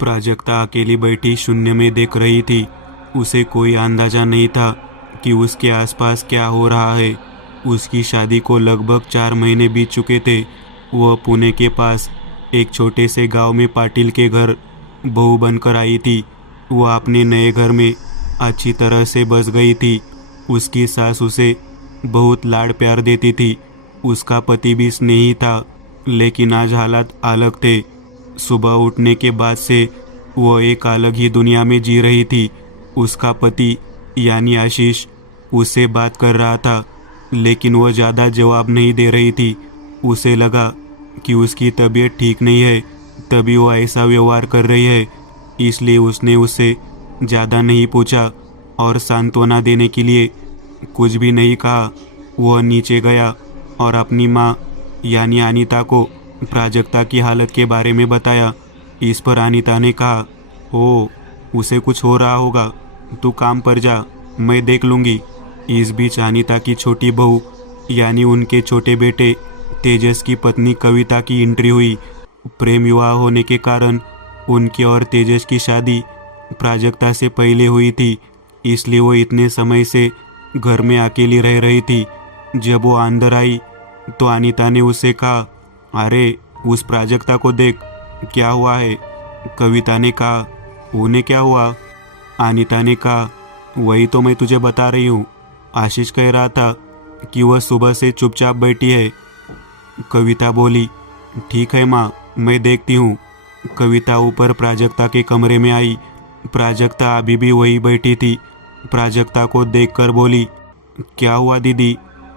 प्राजक्ता अकेली बैठी शून्य में देख रही थी। उसे कोई अंदाजा नहीं था कि उसके आसपास क्या हो रहा है। उसकी शादी को लगभग 4 महीने बीत चुके थे। वह पुणे के पास एक छोटे से गांव में पाटिल के घर बहू बनकर आई थी। वह अपने नए घर में अच्छी तरह से बस गई थी। उसकी सास उसे बहुत लाड़ प्यार देती थी। उसका पति भी स्नेही था, लेकिन आज हालात अलग थे। सुबह उठने के बाद से वह एक अलग ही दुनिया में जी रही थी। उसका पति यानी आशीष उससे बात कर रहा था, लेकिन वह ज़्यादा जवाब नहीं दे रही थी। उसे लगा कि उसकी तबीयत ठीक नहीं है, तभी वह ऐसा व्यवहार कर रही है। इसलिए उसने उससे ज़्यादा नहीं पूछा और सांत्वना देने के लिए कुछ भी नहीं कहा। वह नीचे गया और अपनी माँ यानी अनीता को प्राजक्ता की हालत के बारे में बताया। इस पर अनीता ने कहा, ओ उसे कुछ हो रहा होगा, तू काम पर जा, मैं देख लूँगी। इस बीच अनीता की छोटी बहू यानी उनके छोटे बेटे तेजस की पत्नी कविता की एंट्री हुई। प्रेम विवाह होने के कारण उनकी और तेजस की शादी प्राजक्ता से पहले हुई थी, इसलिए वो इतने समय से घर में अकेली रह रही थी। जब वो अंदर आई तो अनीता ने उससे कहा, अरे उस प्राजक्ता को देख, क्या हुआ है? कविता ने कहा, उन्हें क्या हुआ? अनीता ने कहा, वही तो मैं तुझे बता रही हूँ। आशीष कह रहा था कि वह सुबह से चुपचाप बैठी है। कविता बोली, ठीक है माँ, मैं देखती हूँ। कविता ऊपर प्राजक्ता के कमरे में आई। प्राजक्ता अभी भी वही बैठी थी। प्राजक्ता को देखकर बोली, क्या हुआ दीदी,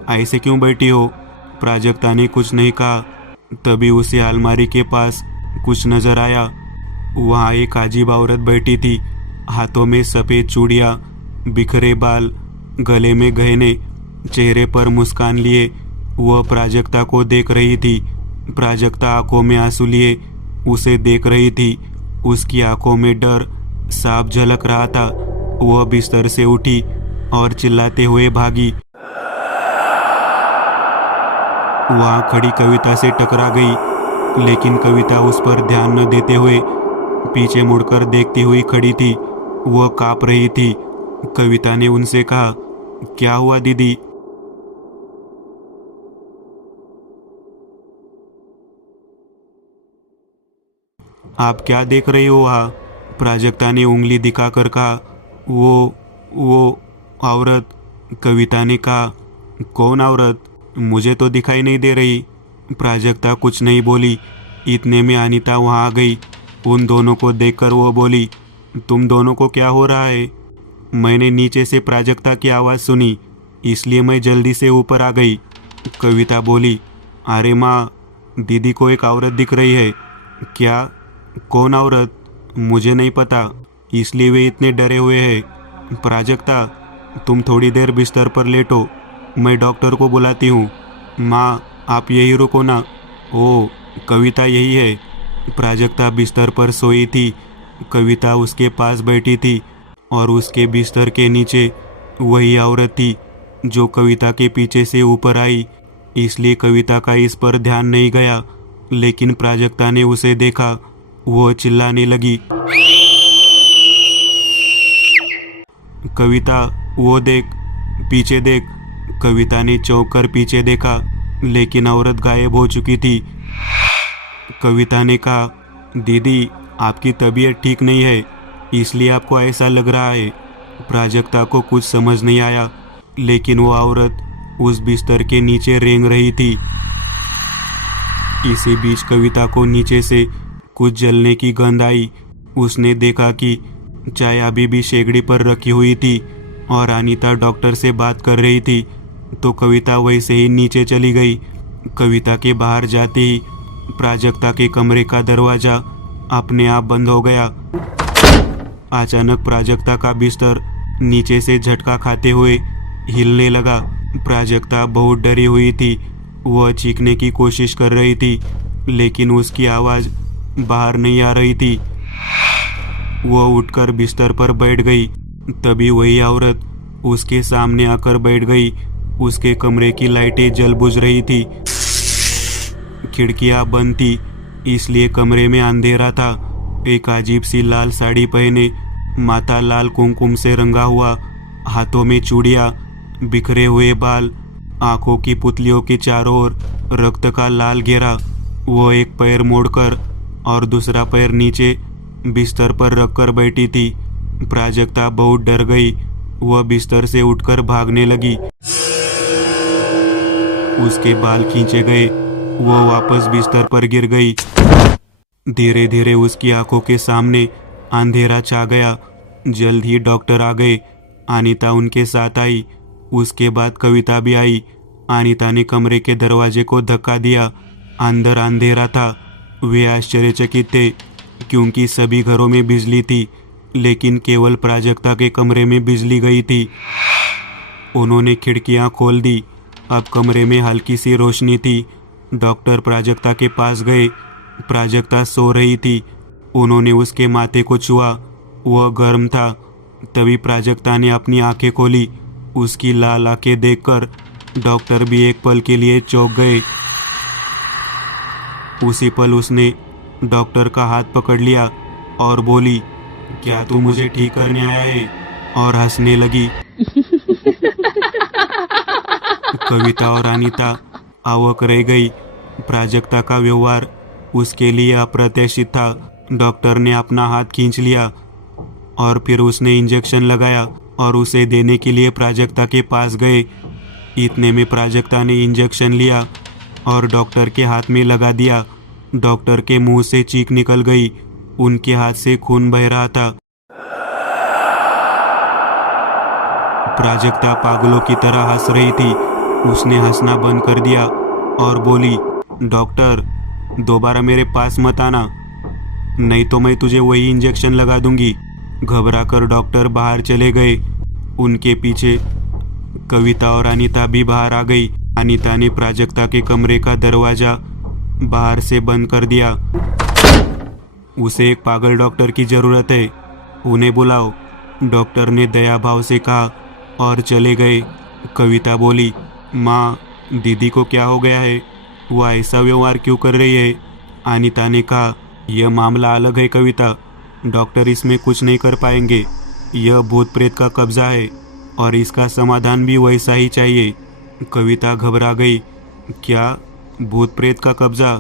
ऐसे क्यों बैठी हो? प्राजक्ता ने कुछ नहीं कहा। तभी उसे अलमारी के पास कुछ नजर आया। वहाँ एक अजीब औरत बैठी थी। हाथों में सफ़ेद चूड़ियाँ, बिखरे बाल, गले में गहने, चेहरे पर मुस्कान लिए वह प्राजक्ता को देख रही थी। प्राजक्ता आंखों में आंसू लिए उसे देख रही थी। उसकी आंखों में डर साफ झलक रहा था। वह बिस्तर से उठी और चिल्लाते हुए भागी। वहाँ खड़ी कविता से टकरा गई, लेकिन कविता उस पर ध्यान न देते हुए पीछे मुड़कर देखती हुई खड़ी थी। वह काँप रही थी। कविता ने उनसे कहा, क्या हुआ दीदी? आप क्या देख रही हो वहाँ? प्राजक्ता ने उंगली दिखाकर कहा, वो औरत। कविता ने कहा, कौन औरत? मुझे तो दिखाई नहीं दे रही। प्राजक्ता कुछ नहीं बोली। इतने में अनीता वहाँ आ गई। उन दोनों को देखकर वो बोली, तुम दोनों को क्या हो रहा है? मैंने नीचे से प्राजक्ता की आवाज़ सुनी, इसलिए मैं जल्दी से ऊपर आ गई। कविता बोली, अरे माँ, दीदी को एक औरत दिख रही है। क्या? कौन औरत? मुझे नहीं पता, इसलिए वे इतने डरे हुए हैं। प्राजक्ता, तुम थोड़ी देर बिस्तर पर लेटो, मैं डॉक्टर को बुलाती हूँ। माँ, आप यही रुको ना। ओ, कविता यही है। प्राजक्ता बिस्तर पर सोई थी। कविता उसके पास बैठी थी और उसके बिस्तर के नीचे वही औरत थी जो कविता के पीछे से ऊपर आई। इसलिए कविता का इस पर ध्यान नहीं गया, लेकिन प्राजक्ता ने उसे देखा। वह चिल्लाने लगी, कविता, वो देख, पीछे देख। कविता ने चौंक कर पीछे देखा, लेकिन औरत गायब हो चुकी थी। कविता ने कहा, दीदी, आपकी तबीयत ठीक नहीं है, इसलिए आपको ऐसा लग रहा है। प्राजक्ता को कुछ समझ नहीं आया, लेकिन वो औरत उस बिस्तर के नीचे रेंग रही थी। इसी बीच कविता को नीचे से कुछ जलने की गंध आई। उसने देखा कि चाय अभी भी शेगड़ी पर रखी हुई थी और अनीता डॉक्टर से बात कर रही थी, तो कविता वैसे ही नीचे चली गई। कविता के बाहर जाते ही प्राजक्ता के कमरे का दरवाज़ा अपने आप बंद हो गया। अचानक प्राजक्ता का बिस्तर नीचे से झटका खाते हुए हिलने लगा। प्राजक्ता बहुत डरी हुई थी। वह चीखने की कोशिश कर रही थी, लेकिन उसकी आवाज़ बाहर नहीं आ रही थी। वह उठकर बिस्तर पर बैठ गई। तभी वही औरत उसके सामने आकर बैठ गई। उसके कमरे की लाइटें जल बुझ रही थी। खिड़कियां बंद थी, इसलिए कमरे में अंधेरा था। एक अजीब सी लाल साड़ी पहने, माथा लाल कुमकुम से रंगा हुआ, हाथों में चूड़ियाँ, बिखरे हुए बाल, आंखों की पुतलियों के चारों ओर रक्त का लाल घेरा। वो एक पैर मोड़कर और दूसरा पैर नीचे बिस्तर पर रखकर बैठी थी। प्राजक्ता बहुत डर गई। वह बिस्तर से उठकर भागने लगी। उसके बाल खींचे गए। वह वापस बिस्तर पर गिर गई। धीरे धीरे उसकी आंखों के सामने अंधेरा छा गया। जल्द ही डॉक्टर आ गए। अनीता उनके साथ आई। उसके बाद कविता भी आई। अनीता ने कमरे के दरवाजे को धक्का दिया। अंदर अंधेरा था। वे आश्चर्यचकित थे क्योंकि सभी घरों में बिजली थी, लेकिन केवल प्राजक्ता के कमरे में बिजली गई थी। उन्होंने खिड़कियां खोल दी। अब कमरे में हल्की सी रोशनी थी। डॉक्टर प्राजक्ता के पास गए। प्राजक्ता सो रही थी। उन्होंने उसके माथे को छुआ। वह गर्म था। तभी प्राजक्ता ने अपनी आंखें खोली। उसकी लाल आंखें देखकर डॉक्टर भी एक पल के लिए चौंक गए। उसी पल उसने डॉक्टर का हाथ पकड़ लिया और बोली, क्या तू मुझे ठीक करने आया है? और हंसने लगी। कविता और अनीता अवाक रह गई। प्राजक्ता का व्यवहार उसके लिए अप्रत्याशित था। डॉक्टर ने अपना हाथ खींच लिया और फिर उसने इंजेक्शन लगाया और उसे देने के लिए प्राजक्ता के पास गए। इतने में प्राजक्ता ने इंजेक्शन लिया और डॉक्टर के हाथ में लगा दिया। डॉक्टर के मुंह से चीख निकल गई। उनके हाथ से खून बह रहा था। प्राजक्ता पागलों की तरह हंस रही थी। उसने हंसना बंद कर दिया और बोली, डॉक्टर, दोबारा मेरे पास मत आना, नहीं तो मैं तुझे वही इंजेक्शन लगा दूंगी। घबराकर डॉक्टर बाहर चले गए। उनके पीछे कविता और अनीता भी बाहर आ गई। अनीता ने प्राजक्ता के कमरे का दरवाजा बाहर से बंद कर दिया। उसे एक पागल डॉक्टर की जरूरत है, उन्हें बुलाओ, डॉक्टर ने दया भाव से कहा और चले गए। कविता बोली, माँ, दीदी को क्या हो गया है? वह ऐसा व्यवहार क्यों कर रही है? अनीता ने कहा, यह मामला अलग है कविता, डॉक्टर इसमें कुछ नहीं कर पाएंगे। यह भूत प्रेत का कब्जा है और इसका समाधान भी वैसा ही चाहिए। कविता घबरा गई। क्या भूत प्रेत का कब्जा?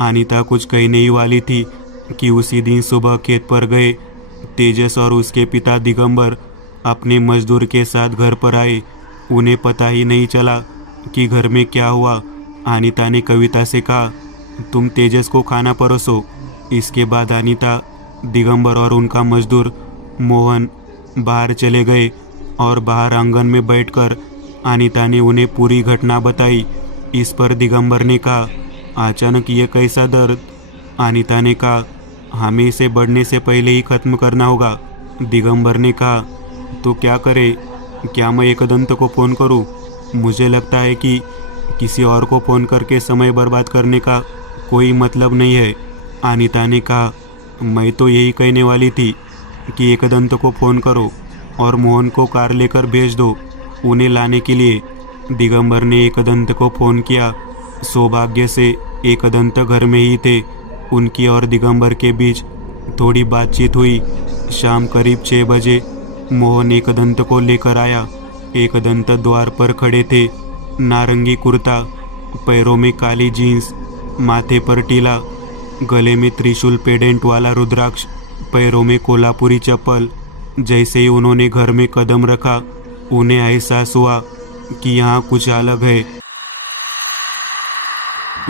अनीता कुछ कहने ही वाली थी कि उसी दिन सुबह खेत पर गए तेजस और उसके पिता दिगंबर अपने मजदूर के साथ घर पर आए। उन्हें पता ही नहीं चला कि घर में क्या हुआ। अनीता ने कविता से कहा, तुम तेजस को खाना परोसो। इसके बाद अनीता, दिगंबर और उनका मजदूर मोहन बाहर चले गए और बाहर आंगन में बैठकर अनीता ने उन्हें पूरी घटना बताई। इस पर दिगंबर ने कहा, अचानक ये कैसा दर्द? अनीता ने कहा, हमें इसे बढ़ने से पहले ही खत्म करना होगा। दिगंबर ने कहा, तो क्या करे? क्या मैं एकदंत को फ़ोन करूं? मुझे लगता है कि किसी और को फ़ोन करके समय बर्बाद करने का कोई मतलब नहीं है। अनीता ने कहा, मैं तो यही कहने वाली थी कि एकदंत को फ़ोन करो और मोहन को कार लेकर भेज दो उन्हें लाने के लिए। दिगंबर ने एकदंत को फ़ोन किया। सौभाग्य से एकदंत घर में ही थे। उनकी और दिगंबर के बीच थोड़ी बातचीत हुई। शाम करीब 6 बजे मोहन एकदंत को लेकर आया। एकदंत द्वार पर खड़े थे। नारंगी कुर्ता, पैरों में काली जीन्स, माथे पर टीला, गले में त्रिशूल पेडेंट वाला रुद्राक्ष, पैरों में कोल्हापुरी चप्पल। जैसे ही उन्होंने घर में कदम रखा, उन्हें एहसास हुआ कि यहाँ कुछ अलग है।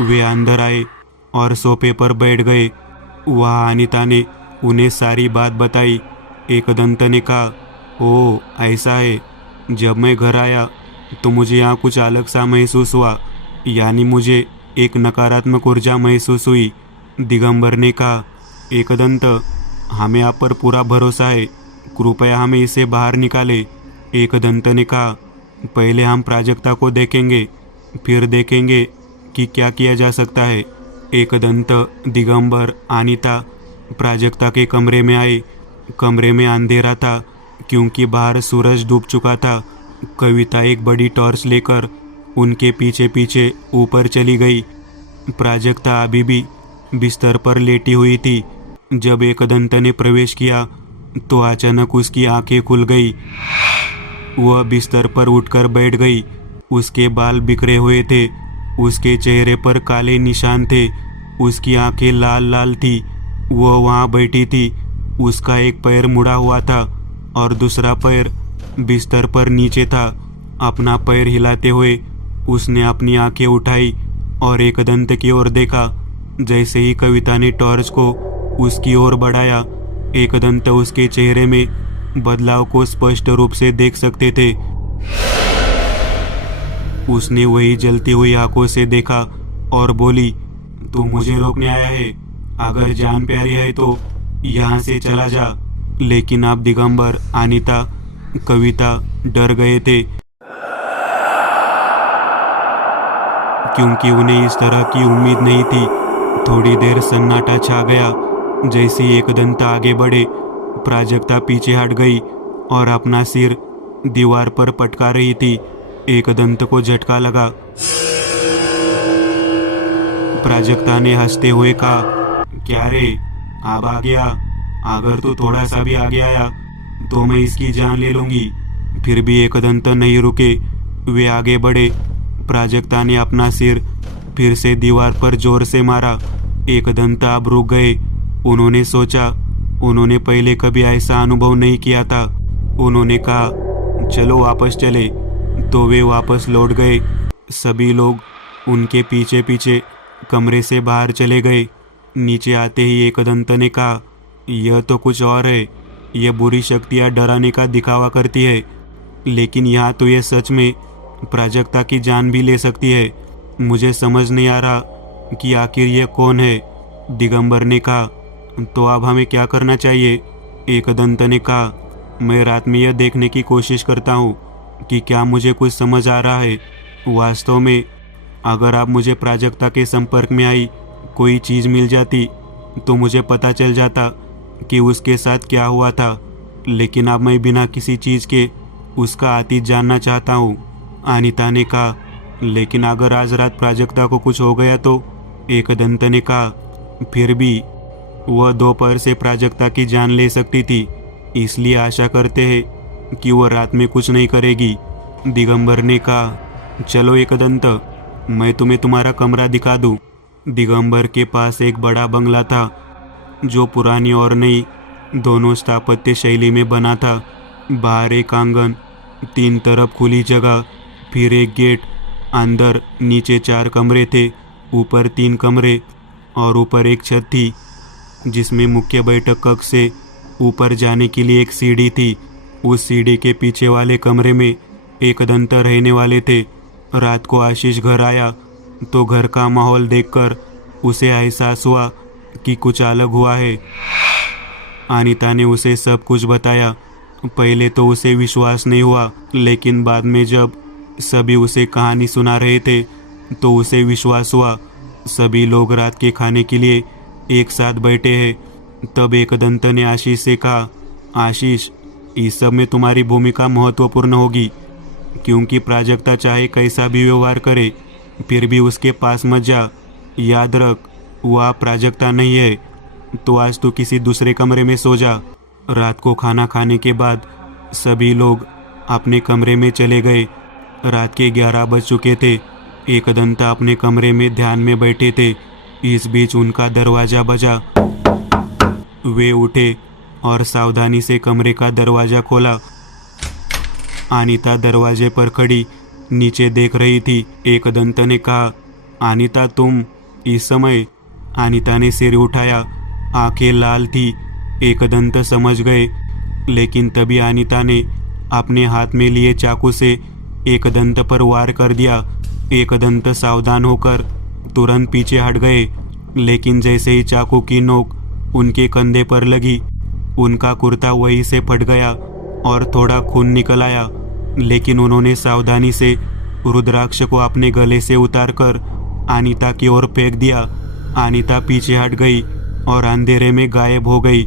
वे अंदर आए और सोफे पर बैठ गए। वहाँ अनीता ने उन्हें सारी बात बताई। एकदंत ने कहा, ओह, ऐसा है। जब मैं घर आया तो मुझे यहाँ कुछ अलग सा महसूस हुआ, यानी मुझे एक नकारात्मक ऊर्जा महसूस हुई। दिगंबर ने कहा, एकदंत, हमें आप पर पूरा भरोसा है, कृपया हमें इसे बाहर निकालें। एकदंत ने कहा, पहले हम प्राजक्ता को देखेंगे, फिर देखेंगे कि क्या किया जा सकता है। एकदंत, दिगंबर, अनीता प्राजक्ता के कमरे में आए। कमरे में अंधेरा था क्योंकि बाहर सूरज डूब चुका था। कविता एक बड़ी टॉर्च लेकर उनके पीछे पीछे ऊपर चली गई। प्राजक्ता अभी भी बिस्तर पर लेटी हुई थी। जब एकदंत ने प्रवेश किया तो अचानक उसकी आंखें खुल गई। वह बिस्तर पर उठकर बैठ गई। उसके बाल बिखरे हुए थे, उसके चेहरे पर काले निशान थे, उसकी आंखें लाल लाल थी। वह वहाँ बैठी थी। उसका एक पैर मुड़ा हुआ था और दूसरा पैर बिस्तर पर नीचे था। अपना पैर हिलाते हुए उसने अपनी आंखें उठाई और एकदंत की ओर देखा। जैसे ही कविता ने टॉर्च को उसकी ओर बढ़ाया, एकदंत उसके चेहरे में बदलाव को स्पष्ट रूप से देख सकते थे। उसने वही जलती हुई आंखों से देखा और बोली, तू मुझे रोकने आया है? अगर जान प्यारी है तो यहाँ से चला जा। लेकिन अब दिगंबर, अनीता, कविता डर गए थे, क्योंकि उन्हें इस तरह की उम्मीद नहीं थी। थोड़ी देर सन्नाटा छा गया। जैसे ही एकदंत आगे बढ़े, प्राजक्ता पीछे हट गई और अपना सिर दीवार पर पटका रही थी। एकदंत को झटका लगा। प्राजक्ता ने हंसते हुए कहा, क्या रे, अब आ गया? अगर तू थोड़ा सा भी आगे आया तो मैं इसकी जान ले लूंगी। फिर भी एकदंत नहीं रुके। वे आगे बढ़े। प्राजक्ता ने अपना सिर फिर से दीवार पर जोर से मारा। एकदंत अब रुक गए। उन्होंने सोचा, उन्होंने पहले कभी ऐसा अनुभव नहीं किया था। उन्होंने कहा, चलो वापस चले। तो वे वापस लौट गए। सभी लोग उनके पीछे पीछे कमरे से बाहर चले गए। नीचे आते ही एकदंत ने कहा, यह तो कुछ और है। यह बुरी शक्तियाँ डराने का दिखावा करती है, लेकिन यहाँ तो ये सच में प्राजक्ता की जान भी ले सकती है। मुझे समझ नहीं आ रहा कि आखिर यह कौन है। दिगंबर ने कहा, तो अब हमें क्या करना चाहिए? एकदंत ने कहा, मैं रात में यह देखने की कोशिश करता हूँ कि क्या मुझे कुछ समझ आ रहा है। वास्तव में अगर आप मुझे प्राजक्ता के संपर्क में आई कोई चीज़ मिल जाती तो मुझे पता चल जाता कि उसके साथ क्या हुआ था। लेकिन अब मैं बिना किसी चीज़ के उसका अतीत जानना चाहता हूँ। अनीता ने कहा, लेकिन अगर आज रात प्राजक्ता को कुछ हो गया तो? एकदंत ने कहा, फिर भी वह दोपहर से प्राजक्ता की जान ले सकती थी, इसलिए आशा करते हैं कि वह रात में कुछ नहीं करेगी। दिगंबर ने कहा, चलो एकदंत, मैं तुम्हें तुम्हारा कमरा दिखा दूँ। दिगंबर के पास एक बड़ा बंगला था जो पुरानी और नई दोनों स्थापत्य शैली में बना था। बाहर एक आंगन, 3 तरफ खुली जगह, फिर एक गेट। अंदर नीचे 4 कमरे थे, ऊपर 3 कमरे और ऊपर एक छत थी जिसमें मुख्य बैठक कक्ष से ऊपर जाने के लिए एक सीढ़ी थी। उस सीढ़ी के पीछे वाले कमरे में एकदंत रहने वाले थे। रात को आशीष घर आया तो घर का माहौल देखकर उसे एहसास हुआ कि कुछ अलग हुआ है। अनीता ने उसे सब कुछ बताया। पहले तो उसे विश्वास नहीं हुआ, लेकिन बाद में जब सभी उसे कहानी सुना रहे थे तो उसे विश्वास हुआ। सभी लोग रात के खाने के लिए एक साथ बैठे हैं। तब एकदंत ने आशीष से कहा, आशीष, इस सब में तुम्हारी भूमिका महत्वपूर्ण होगी, क्योंकि प्राजक्ता चाहे कैसा भी व्यवहार करे फिर भी उसके पास मत जा। याद रख, वह प्राजक्ता नहीं है। तो आज तू किसी दूसरे कमरे में सो जा। रात को खाना खाने के बाद सभी लोग अपने कमरे में चले गए। रात के 11 बज चुके थे। एकदंत अपने कमरे में ध्यान में बैठे थे। इस बीच उनका दरवाज़ा बजा। वे उठे और सावधानी से कमरे का दरवाज़ा खोला। अनीता दरवाजे पर खड़ी नीचे देख रही थी। एकदंत ने कहा, अनीता, तुम इस समय? अनीता ने सिर उठाया। आंखें लाल थी। एकदंत समझ गए, लेकिन तभी अनीता ने अपने हाथ में लिए चाकू से एकदंत पर वार कर दिया। एकदंत सावधान होकर तुरंत पीछे हट गए, लेकिन जैसे ही चाकू की नोक उनके कंधे पर लगी, उनका कुर्ता वहीं से फट गया और थोड़ा खून निकल आया। लेकिन उन्होंने सावधानी से रुद्राक्ष को अपने गले से उतारकर अनीता की ओर फेंक दिया। अनीता पीछे हट गई और अंधेरे में गायब हो गई।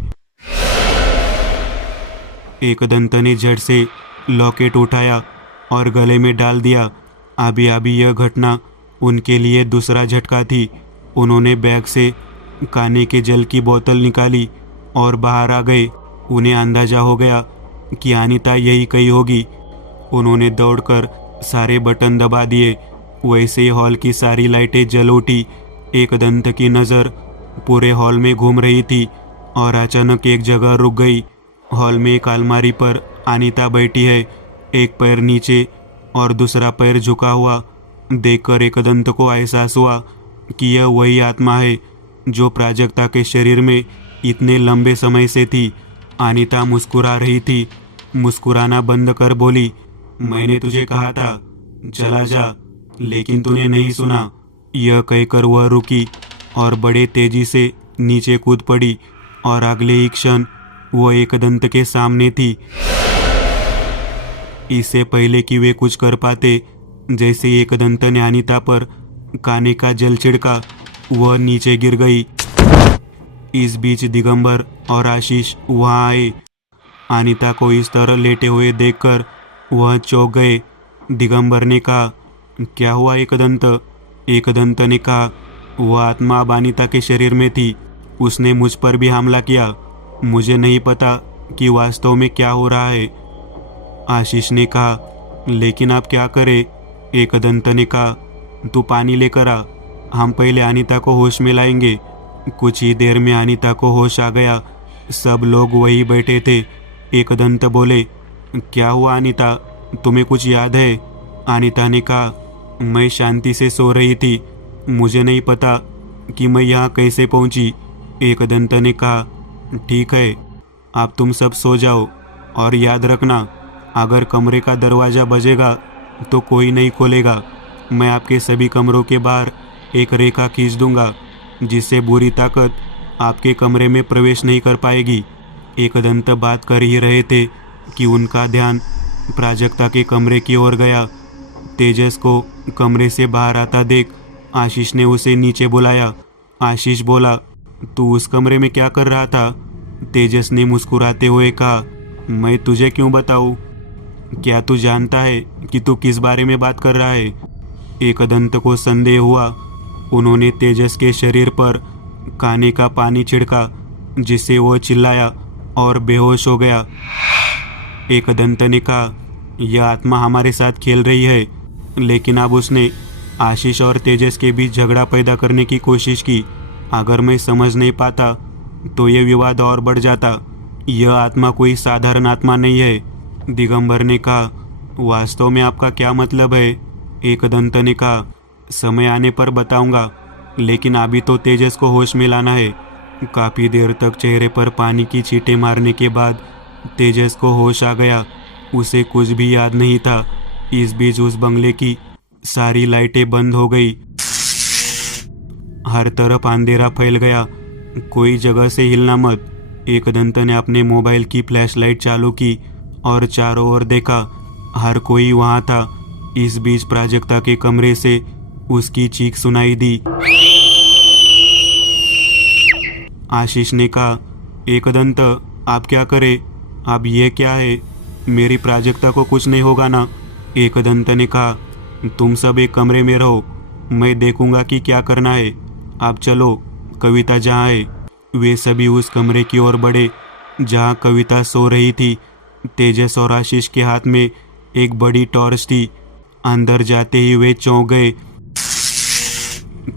एकदंत ने झट से लॉकेट उठाया और गले में डाल दिया। अभी अभी यह घटना उनके लिए दूसरा झटका थी। उन्होंने बैग से खाने के जल की बोतल निकाली और बाहर आ गए। उन्हें अंदाजा हो गया कि अनीता यही कहीं होगी। उन्होंने दौड़कर सारे बटन दबा दिए। वैसे ही हॉल की सारी लाइटें जल उठी। एकदंत की नज़र पूरे हॉल में घूम रही थी और अचानक एक जगह रुक गई। हॉल में एक अलमारी पर अनीता बैठी है, एक पैर नीचे और दूसरा पैर झुका हुआ। देखकर एकदंत को एहसास हुआ कि यह वही आत्मा है जो प्राजक्ता के शरीर में इतने लंबे समय से थी। अनीता मुस्कुरा रही थी। मुस्कुराना बंद कर बोली, मैंने तुझे कहा था चला जा, लेकिन तूने नहीं सुना। यह कहकर वह रुकी और बड़े तेजी से नीचे कूद पड़ी और अगले ही क्षण वह एकदंत के सामने थी। इससे पहले कि वे कुछ कर पाते, जैसे ही एकदंत ने अनीता पर खाने का जल छिड़का, वह नीचे गिर गई। इस बीच दिगंबर और आशीष वहां आए। अनीता को इस तरह लेटे हुए देखकर वह चौंक गए। दिगंबर ने कहा, क्या हुआ एकदंत? एकदंत ने कहा, वह आत्मा अब अनीता के शरीर में थी। उसने मुझ पर भी हमला किया। मुझे नहीं पता कि वास्तव में क्या हो रहा है। आशीष ने कहा, लेकिन आप क्या करें? एकदंत ने कहा, तू पानी लेकर आ, हम पहले अनीता को होश में लाएंगे। कुछ ही देर में अनीता को होश आ गया। सब लोग वही बैठे थे। एकदंत बोले, क्या हुआ अनीता, तुम्हें कुछ याद है? अनीता ने कहा, मैं शांति से सो रही थी, मुझे नहीं पता कि मैं यहाँ कैसे पहुँची। एकदंत ने कहा, ठीक है, अब तुम सब सो जाओ और याद रखना, अगर कमरे का दरवाज़ा बजेगा तो कोई नहीं खोलेगा। मैं आपके सभी कमरों के बाहर एक रेखा खींच दूंगा, जिससे बुरी ताकत आपके कमरे में प्रवेश नहीं कर पाएगी। एकदंत बात कर ही रहे थे कि उनका ध्यान प्राजक्ता के कमरे की ओर गया। तेजस को कमरे से बाहर आता देख आशीष ने उसे नीचे बुलाया। आशीष बोला, तू उस कमरे में क्या कर रहा था? तेजस ने मुस्कुराते हुए कहा, मैं तुझे क्यों बताऊं? क्या तू जानता है कि तू किस बारे में बात कर रहा है? एकदंत को संदेह हुआ। उन्होंने तेजस के शरीर पर खाने का पानी छिड़का, जिससे वह चिल्लाया और बेहोश हो गया। एकदंत ने कहा, यह आत्मा हमारे साथ खेल रही है, लेकिन अब उसने आशीष और तेजस के बीच झगड़ा पैदा करने की कोशिश की। अगर मैं समझ नहीं पाता तो यह विवाद और बढ़ जाता। यह आत्मा कोई साधारण आत्मा नहीं है। दिगंबर ने कहा, वास्तव में आपका क्या मतलब है? एकदंत ने कहा, समय आने पर बताऊंगा, लेकिन अभी तो तेजस को होश में लाना है। काफ़ी देर तक चेहरे पर पानी की छींटे मारने के बाद तेजस को होश आ गया। उसे कुछ भी याद नहीं था। इस बीच उस बंगले की सारी लाइटें बंद हो गई। हर तरफ अंधेरा फैल गया। कोई जगह से हिलना मत। एकदंत ने अपने मोबाइल की फ्लैशलाइट चालू की और चारों ओर देखा। हर कोई वहां था। इस बीच प्राजक्ता के कमरे से उसकी चीख सुनाई दी। आशीष ने कहा, एकदंत आप क्या करें? अब ये क्या है? मेरी प्राजक्ता को कुछ नहीं होगा ना? एकदंत ने कहा, तुम सब एक कमरे में रहो, मैं देखूंगा कि क्या करना है। आप चलो, कविता जहाँ है। वे सभी उस कमरे की ओर बढ़े जहाँ कविता सो रही थी। तेजस और आशीष के हाथ में एक बड़ी टॉर्च थी। अंदर जाते ही वे चौंक गए।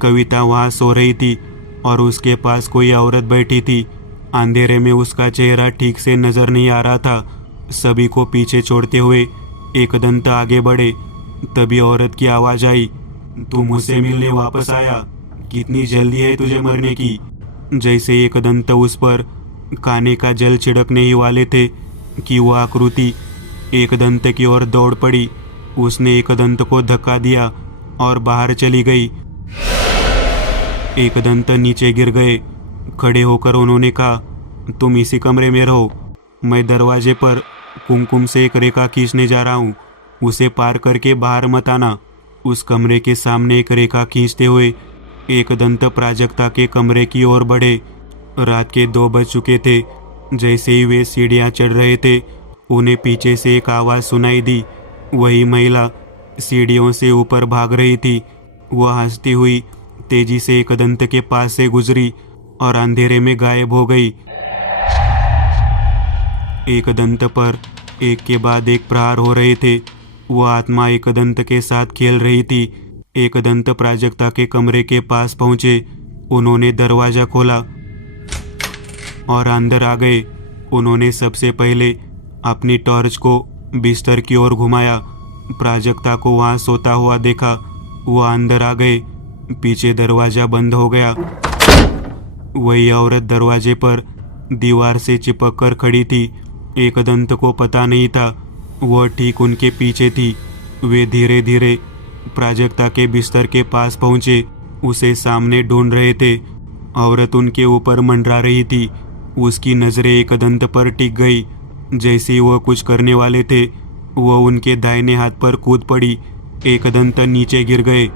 कविता वहाँ सो रही थी और उसके पास कोई औरत बैठी थी। अंधेरे में उसका चेहरा ठीक से नजर नहीं आ रहा था। सभी को पीछे छोड़ते हुए एकदंत आगे बढ़े। तभी औरत की आवाज आई, तू मुझसे मिलने वापस आया? कितनी जल्दी है तुझे मरने की? जैसे एकदंत उस पर खाने का जल छिड़कने ही वाले थे कि वह आकृति एकदंत की ओर दौड़ पड़ी। उसने एकदंत को धक्का दिया और बाहर चली गई। एकदंत नीचे गिर गए। खड़े होकर उन्होंने कहा, तुम इसी कमरे में रहो, मैं दरवाजे पर कुमकुम से एक रेखा खींचने जा रहा हूँ, उसे पार करके बाहर मत आना। उस कमरे के सामने एक रेखा खींचते हुए एकदंत प्राजक्ता के कमरे की ओर बढ़े। रात के 2 बज चुके थे। जैसे ही वे सीढ़ियाँ चढ़ रहे थे, उन्हें पीछे से एक आवाज़ सुनाई दी। वही महिला सीढ़ियों से ऊपर भाग रही थी। वह हंसती हुई तेजी से एकदंत के पास से गुजरी और अंधेरे में गायब हो गई। एकदंत पर एक के बाद एक प्रहार हो रहे थे। वह आत्मा एकदंत के साथ खेल रही थी। एकदंत प्राजक्ता के कमरे के पास पहुंचे। उन्होंने दरवाजा खोला और अंदर आ गए। उन्होंने सबसे पहले अपनी टॉर्च को बिस्तर की ओर घुमाया। प्राजक्ता को वहां सोता हुआ देखा। वह अंदर आ गए। पीछे दरवाजा बंद हो गया। वही औरत दरवाजे पर दीवार से चिपक कर खड़ी थी। एकदंत को पता नहीं था वह ठीक उनके पीछे थी। वे धीरे धीरे प्राजक्ता के बिस्तर के पास पहुंचे। उसे सामने ढूंढ रहे थे। औरत उनके ऊपर मंडरा रही थी। उसकी नजरें एकदंत पर टिक गई। जैसे ही वह कुछ करने वाले थे, वह उनके दाहिने हाथ पर कूद पड़ी। एकदंत नीचे गिर गए।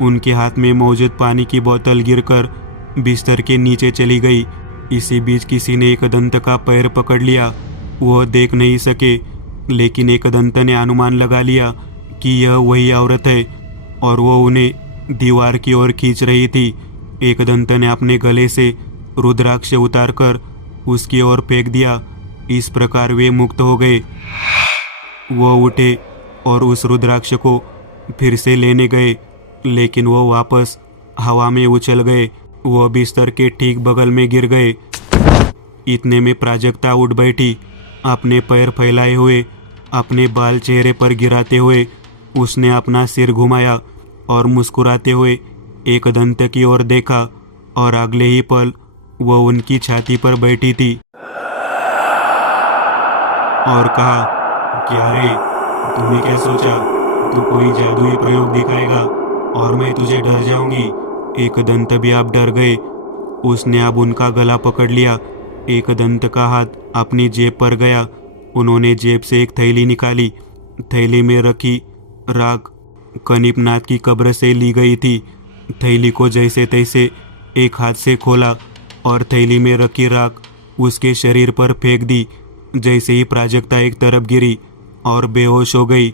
उनके हाथ में मौजूद पानी की बोतल गिरकर बिस्तर के नीचे चली गई। इसी बीच किसी ने एकदंत का पैर पकड़ लिया। वह देख नहीं सके, लेकिन एकदंत ने अनुमान लगा लिया कि यह वही औरत है और वह उन्हें दीवार की ओर खींच रही थी। एकदंत ने अपने गले से रुद्राक्ष उतारकर उसकी ओर फेंक दिया। इस प्रकार वे मुक्त हो गए। वह उठे और उस रुद्राक्ष को फिर से लेने गए, लेकिन वह वापस हवा में उछल गए। वह बिस्तर के ठीक बगल में गिर गए। इतने में प्राजक्ता उठ बैठी। अपने पैर फैलाए हुए, अपने बाल चेहरे पर गिराते हुए उसने अपना सिर घुमाया और मुस्कुराते हुए एकदंत की ओर देखा और अगले ही पल वह उनकी छाती पर बैठी थी और कहा, क्या रे, तूने क्या सोचा? तू कोई जादुई प्रयोग दिखाएगा और मैं तुझे डर जाऊंगी? एकदंत भी आप डर गए। उसने अब उनका गला पकड़ लिया। एकदंत का हाथ अपनी जेब पर गया। उन्होंने जेब से एक थैली निकाली। थैली में रखी राख कनिपनाथ की कब्र से ली गई थी। थैली को जैसे तैसे एक हाथ से खोला और थैली में रखी राख उसके शरीर पर फेंक दी। जैसे ही प्राजक्ता एक तरफ गिरी और बेहोश हो गई,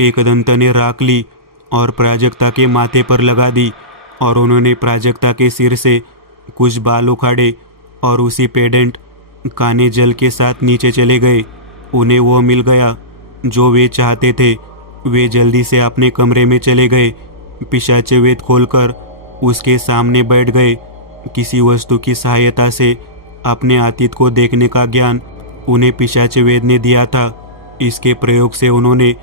एकदंत ने राख ली और प्राजक्ता के माथे पर लगा दी और उन्होंने प्राजक्ता के सिर से कुछ बाल उखाड़े और उसी पेडेंट काने जल के साथ नीचे चले गए। उन्हें वो मिल गया जो वे चाहते थे। वे जल्दी से अपने कमरे में चले गए। पिशाच वेद खोलकर उसके सामने बैठ गए। किसी वस्तु की सहायता से अपने अतीत को देखने का ज्ञान उन्हें पिशाच वेद ने दिया था। इसके प्रयोग से उन्होंने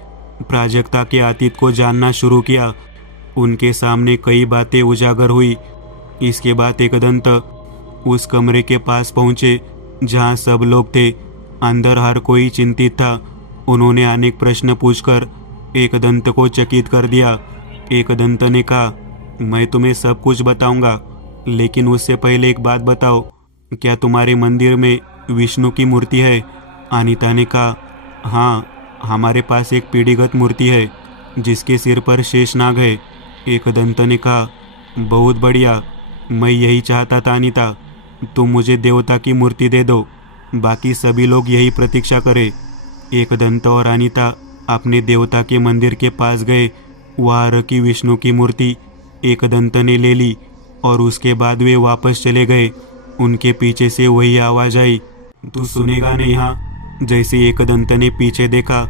प्राजक्ता के अतीत को जानना शुरू किया। उनके सामने कई बातें उजागर हुई। इसके बाद एकदंत उस कमरे के पास पहुंचे जहां सब लोग थे। अंदर हर कोई चिंतित था। उन्होंने अनेक प्रश्न पूछकर एकदंत को चकित कर दिया। एकदंत ने कहा, मैं तुम्हें सब कुछ बताऊंगा, लेकिन उससे पहले एक बात बताओ, क्या तुम्हारे मंदिर में विष्णु की मूर्ति है? अनीता ने कहा, हाँ, हमारे पास एक पीढ़ीगत मूर्ति है जिसके सिर पर शेषनाग है। एकदंत ने कहा, बहुत बढ़िया, मैं यही चाहता था अनीता। तुम मुझे देवता की मूर्ति दे दो, बाकी सभी लोग यही प्रतीक्षा करें। एकदंत और अनीता अपने देवता के मंदिर के पास गए। वहाँ रखी विष्णु की मूर्ति एकदंत ने ले ली और उसके बाद वे वापस चले गए। उनके पीछे से वही आवाज आई, तू सुनेगा नहीं? हाँ। जैसे एकदंत ने पीछे देखा,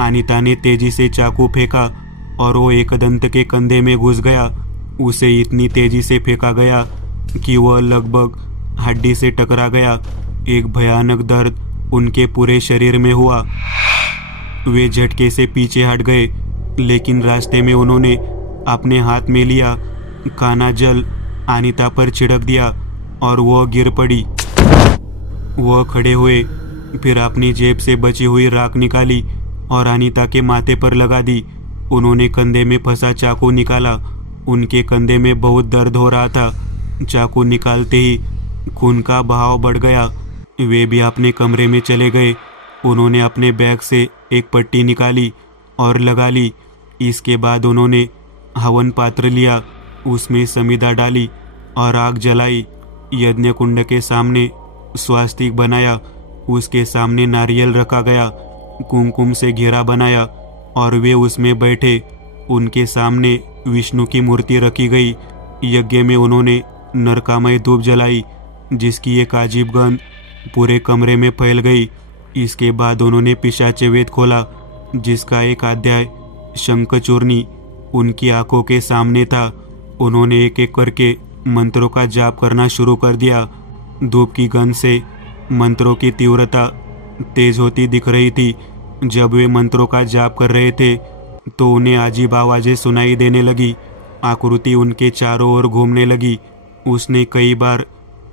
अनीता ने तेजी से चाकू फेंका और वो एकदंत के कंधे में घुस गया। उसे इतनी तेजी से फेंका गया कि वह लगभग हड्डी से टकरा गया। एक भयानक दर्द उनके पूरे शरीर में हुआ। वे झटके से पीछे हट गए, लेकिन रास्ते में उन्होंने अपने हाथ में लिया काना जल अनीता पर छिड़क दिया और वह गिर पड़ी। वह खड़े हुए, फिर अपनी जेब से बची हुई राख निकाली और अनीता के माथे पर लगा दी। उन्होंने कंधे में फंसा चाकू निकाला। उनके कंधे में बहुत दर्द हो रहा था। चाकू निकालते ही खून का बहाव बढ़ गया। वे भी अपने कमरे में चले गए। उन्होंने अपने बैग से एक पट्टी निकाली और लगा ली। इसके बाद उन्होंने हवन पात्र लिया, उसमें समिधा डाली और आग जलाई। यज्ञ कुंड के सामने स्वास्तिक बनाया। उसके सामने नारियल रखा गया, कुमकुम से घेरा बनाया और वे उसमें बैठे। उनके सामने विष्णु की मूर्ति रखी गई। यज्ञ में उन्होंने नरकामय धूप जलाई, जिसकी एक अजीब गंध पूरे कमरे में फैल गई। इसके बाद उन्होंने पिशाच वेद खोला, जिसका एक अध्याय शंखचूर्णी उनकी आंखों के सामने था। उन्होंने एक एक करके मंत्रों का जाप करना शुरू कर दिया। धूप की गंध से मंत्रों की तीव्रता तेज होती दिख रही थी। जब वे मंत्रों का जाप कर रहे थे तो उन्हें अजीब आवाज़ें सुनाई देने लगी। आकृति उनके चारों ओर घूमने लगी। उसने कई बार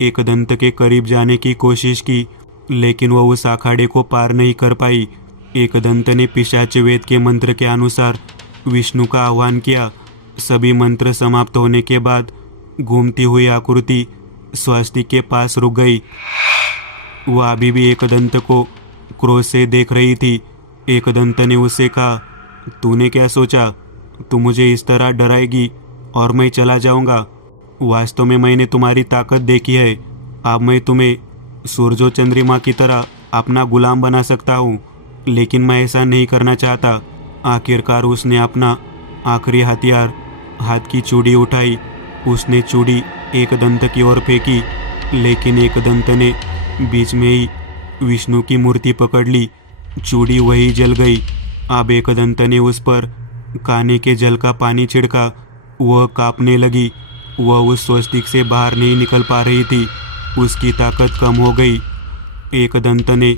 एकदंत के करीब जाने की कोशिश की, लेकिन वह उस अखाड़े को पार नहीं कर पाई। एकदंत ने पिशाच वेद के मंत्र के अनुसार विष्णु का आह्वान किया। सभी मंत्र समाप्त होने के बाद घूमती हुई आकृति स्वस्तिक के पास रुक गई। वह अभी भी एकदंत को क्रोध से देख रही थी। एकदंत ने उससे कहा, तूने क्या सोचा? तू मुझे इस तरह डराएगी और मैं चला जाऊंगा? वास्तव में मैंने तुम्हारी ताकत देखी है। अब मैं तुम्हें सूरजो चंद्रमा की तरह अपना गुलाम बना सकता हूँ, लेकिन मैं ऐसा नहीं करना चाहता। आखिरकार उसने अपना आखिरी हथियार, हाथ की चूड़ी उठाई। उसने चूड़ी एकदंत की ओर फेंकी, लेकिन एकदंत ने बीच में ही विष्णु की मूर्ति पकड़ ली। चूड़ी वही जल गई। अब एकदंत ने उस पर काने के जल का पानी छिड़का। वह कांपने लगी। वह उस स्वस्तिक से बाहर नहीं निकल पा रही थी। उसकी ताकत कम हो गई। एकदंत ने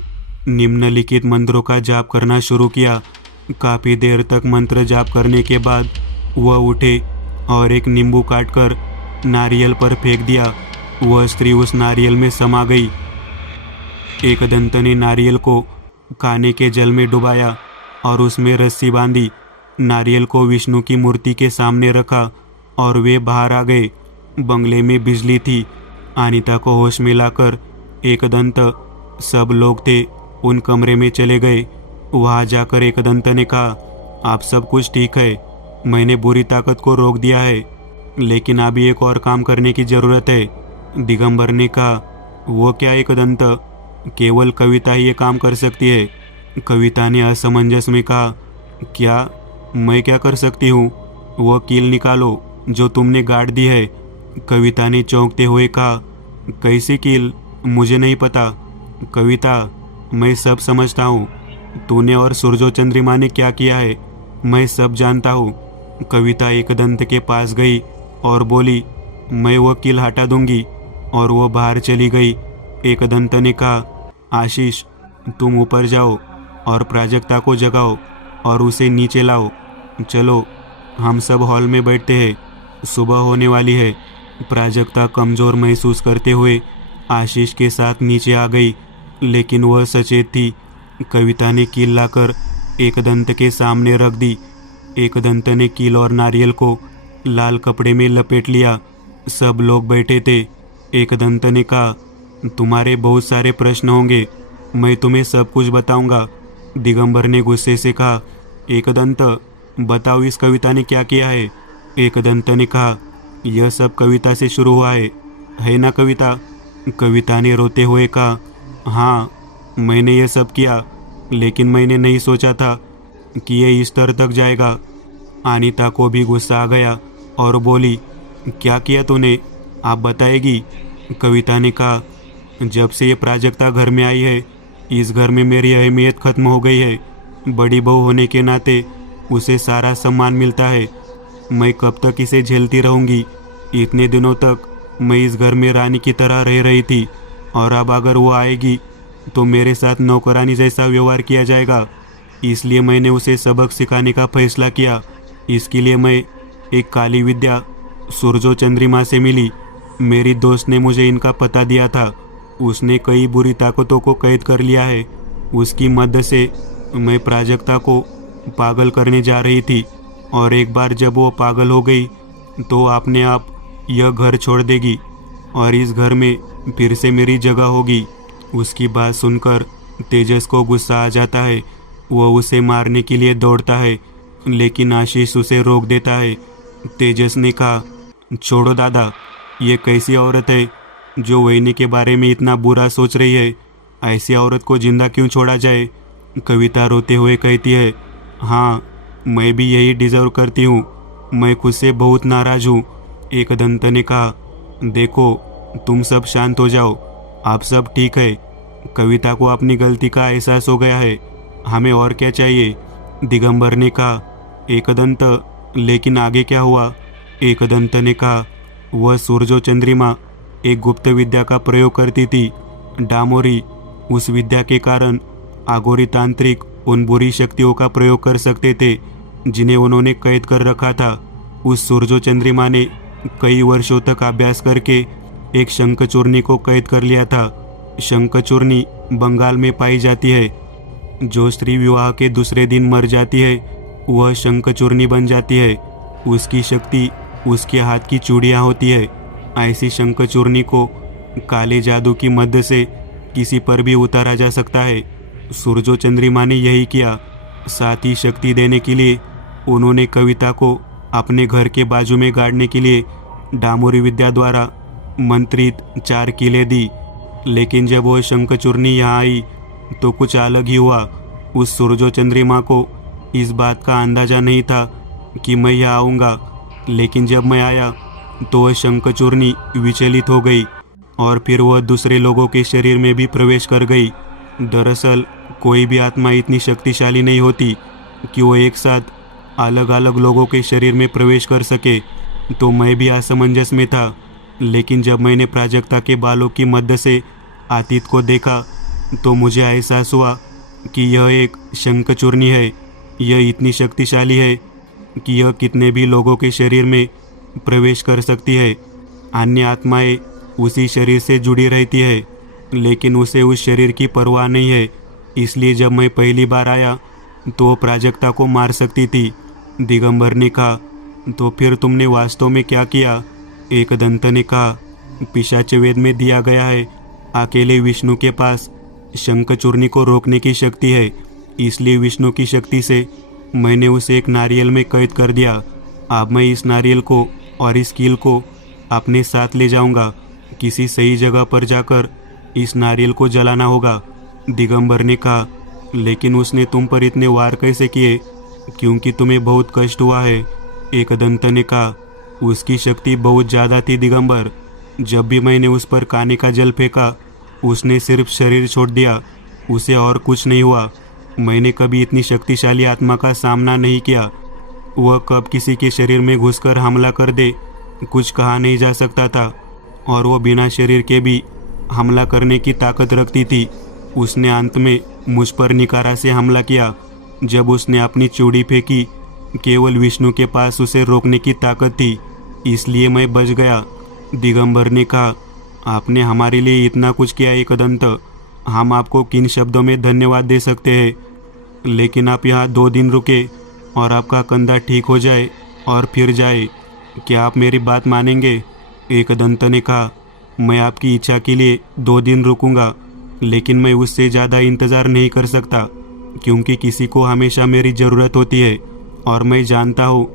निम्नलिखित मंत्रों का जाप करना शुरू किया। काफ़ी देर तक मंत्र जाप करने के बाद वह उठे और एक नींबू काटकर नारियल पर फेंक दिया। वह स्त्री उस नारियल में समा गई। एकदंत ने नारियल को काने के जल में डुबाया और उसमें रस्सी बांधी। नारियल को विष्णु की मूर्ति के सामने रखा और वे बाहर आ गए। बंगले में बिजली थी। अनीता को होश में लाकर एकदंत, सब लोग थे, उन कमरे में चले गए। वहां जाकर एकदंत ने कहा, आप सब कुछ ठीक है, मैंने बुरी ताकत को रोक दिया है, लेकिन अभी एक और काम करने की ज़रूरत है। दिगंबर ने कहा, वो क्या एकदंत? केवल कविता ही ये काम कर सकती है। कविता ने असमंजस में कहा, क्या? मैं क्या कर सकती हूँ? वो कील निकालो जो तुमने गाड़ दी है। कविता ने चौंकते हुए कहा, कैसी कील? मुझे नहीं पता। कविता, मैं सब समझता हूँ। तूने और सूरजो चंद्रमा ने क्या किया है, मैं सब जानता हूँ। कविता एकदंत के पास गई और बोली, मैं वो कील हटा दूंगी, और वो बाहर चली गई। एकदंत ने कहा, आशीष, तुम ऊपर जाओ और प्राजक्ता को जगाओ और उसे नीचे लाओ। चलो, हम सब हॉल में बैठते हैं, सुबह होने वाली है। प्राजक्ता कमज़ोर महसूस करते हुए आशीष के साथ नीचे आ गई, लेकिन वह सचेत थी। कविता ने कील लाकर एकदंत के सामने रख दी। एकदंत ने कील और नारियल को लाल कपड़े में लपेट लिया। सब लोग बैठे थे। एकदंत ने कहा, तुम्हारे बहुत सारे प्रश्न होंगे, मैं तुम्हें सब कुछ बताऊंगा। दिगंबर ने गुस्से से कहा, एकदंत, बताओ इस कविता ने क्या किया है? एकदंत ने कहा, यह सब कविता से शुरू हुआ है ना कविता? कविता ने रोते हुए कहा, हाँ, मैंने यह सब किया, लेकिन मैंने नहीं सोचा था कि यह इस स्तर तक जाएगा। अनीता को भी गुस्सा आ गया और बोली, क्या किया तूने? आप बताएगी? कविता ने कहा, जब से ये प्राजक्ता घर में आई है, इस घर में मेरी अहमियत खत्म हो गई है। बड़ी बहू होने के नाते उसे सारा सम्मान मिलता है। मैं कब तक इसे झेलती रहूंगी? इतने दिनों तक मैं इस घर में रानी की तरह रह रही थी, और अब अगर वो आएगी तो मेरे साथ नौकरानी जैसा व्यवहार किया जाएगा। इसलिए मैंने उसे सबक सिखाने का फैसला किया। इसके लिए मैं एक काली विद्या सूरजो चंद्रमा से मिली। मेरी दोस्त ने मुझे इनका पता दिया था। उसने कई बुरी ताकतों को कैद कर लिया है। उसकी मदद से मैं प्राजक्ता को पागल करने जा रही थी, और एक बार जब वो पागल हो गई तो अपने आप यह घर छोड़ देगी और इस घर में फिर से मेरी जगह होगी। उसकी बात सुनकर तेजस को गुस्सा आ जाता है। वह उसे मारने के लिए दौड़ता है, लेकिन आशीष उसे रोक देता है। तेजस ने कहा, छोड़ो दादा, ये कैसी औरत है जो वैनी के बारे में इतना बुरा सोच रही है? ऐसी औरत को जिंदा क्यों छोड़ा जाए? कविता रोते हुए कहती है, हाँ, मैं भी यही डिजर्व करती हूँ। मैं खुद से बहुत नाराज हूँ। एकदंत ने कहा, देखो, तुम सब शांत हो जाओ, आप सब ठीक है। कविता को अपनी गलती का एहसास हो गया है, हमें और क्या चाहिए? दिगंबर ने कहा। एकदंत, लेकिन आगे क्या हुआ? एकदंत ने कहा, वह सूरज और चंद्रमा एक गुप्त विद्या का प्रयोग करती थी, डामोरी। उस विद्या के कारण आगोरी तांत्रिक उन बुरी शक्तियों का प्रयोग कर सकते थे जिन्हें उन्होंने कैद कर रखा था। उस सूरज और चंद्रमा ने कई वर्षों तक अभ्यास करके एक शंखचूर्णी को कैद कर लिया था। शंखचूर्णी बंगाल में पाई जाती है। जो स्त्री विवाह के दूसरे दिन मर जाती है वह शंखचूर्णी बन जाती है। उसकी शक्ति उसके हाथ की चूड़ियाँ होती है। ऐसी शंखचूर्णी को काले जादू की मदद से किसी पर भी उतारा जा सकता है। सूरज और चंद्रमा ने यही किया। साथ ही शक्ति देने के लिए उन्होंने कविता को अपने घर के बाजू में गाड़ने के लिए डामोरी विद्या द्वारा मंत्रित 4 किले दी। लेकिन जब वह शंखचूर्णी यहाँ आई तो कुछ अलग ही हुआ। उस सूरज और चंद्रमा को इस बात का अंदाजा नहीं था कि मैं यहाँ आऊँगा, लेकिन जब मैं आया तो वह शंखचूर्णी विचलित हो गई और फिर वह दूसरे लोगों के शरीर में भी प्रवेश कर गई। दरअसल कोई भी आत्मा इतनी शक्तिशाली नहीं होती कि वो एक साथ अलग अलग लोगों के शरीर में प्रवेश कर सके। तो मैं भी असमंजस में था, लेकिन जब मैंने प्राजक्ता के बालों की मदद से आतित को देखा तो मुझे एहसास हुआ कि यह एक शंखचूर्णी है। यह इतनी शक्तिशाली है कि यह कितने भी लोगों के शरीर में प्रवेश कर सकती है। अन्य आत्माएं उसी शरीर से जुड़ी रहती है, लेकिन उसे उस शरीर की परवाह नहीं है। इसलिए जब मैं पहली बार आया तो वो प्राजक्ता को मार सकती थी। दिगंबर ने कहा, तो फिर तुमने वास्तव में क्या किया? एकदंत ने कहा, पिशाच वेद में दिया गया है, अकेले विष्णु के पास शंखचूर्णी को रोकने की शक्ति है। इसलिए विष्णु की शक्ति से मैंने उसे एक नारियल में कैद कर दिया। अब मैं इस नारियल को और इस कील को अपने साथ ले जाऊंगा। किसी सही जगह पर जाकर इस नारियल को जलाना होगा। दिगंबर ने कहा, लेकिन उसने तुम पर इतने वार कैसे किए? क्योंकि तुम्हें बहुत कष्ट हुआ है। एकदंत ने कहा, उसकी शक्ति बहुत ज़्यादा थी दिगंबर। जब भी मैंने उस पर काने का जल फेंका उसने सिर्फ शरीर छोड़ दिया, उसे और कुछ नहीं हुआ। मैंने कभी इतनी शक्तिशाली आत्मा का सामना नहीं किया। वह कब किसी के शरीर में घुसकर हमला कर दे कुछ कहा नहीं जा सकता था, और वो बिना शरीर के भी हमला करने की ताकत रखती थी। उसने अंत में मुझ पर निकारा से हमला किया। जब उसने अपनी चूड़ी फेंकी, केवल विष्णु के पास उसे रोकने की ताकत थी, इसलिए मैं बच गया। दिगंबर ने कहा, आपने हमारे लिए इतना कुछ किया एकदंत, हम आपको किन शब्दों में धन्यवाद दे सकते हैं। लेकिन आप यहाँ 2 दिन रुके और आपका कंधा ठीक हो जाए और फिर जाए। क्या आप मेरी बात मानेंगे? एकदंत ने कहा, मैं आपकी इच्छा के लिए 2 दिन रुकूंगा, लेकिन मैं उससे ज़्यादा इंतज़ार नहीं कर सकता, क्योंकि किसी को हमेशा मेरी ज़रूरत होती है। और मैं जानता हूँ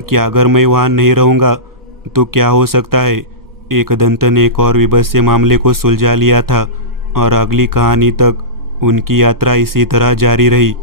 कि अगर मैं वहाँ नहीं रहूँगा तो क्या हो सकता है। एकदंत ने एक और विभत्स मामले को सुलझा लिया था और अगली कहानी तक उनकी यात्रा इसी तरह जारी रही।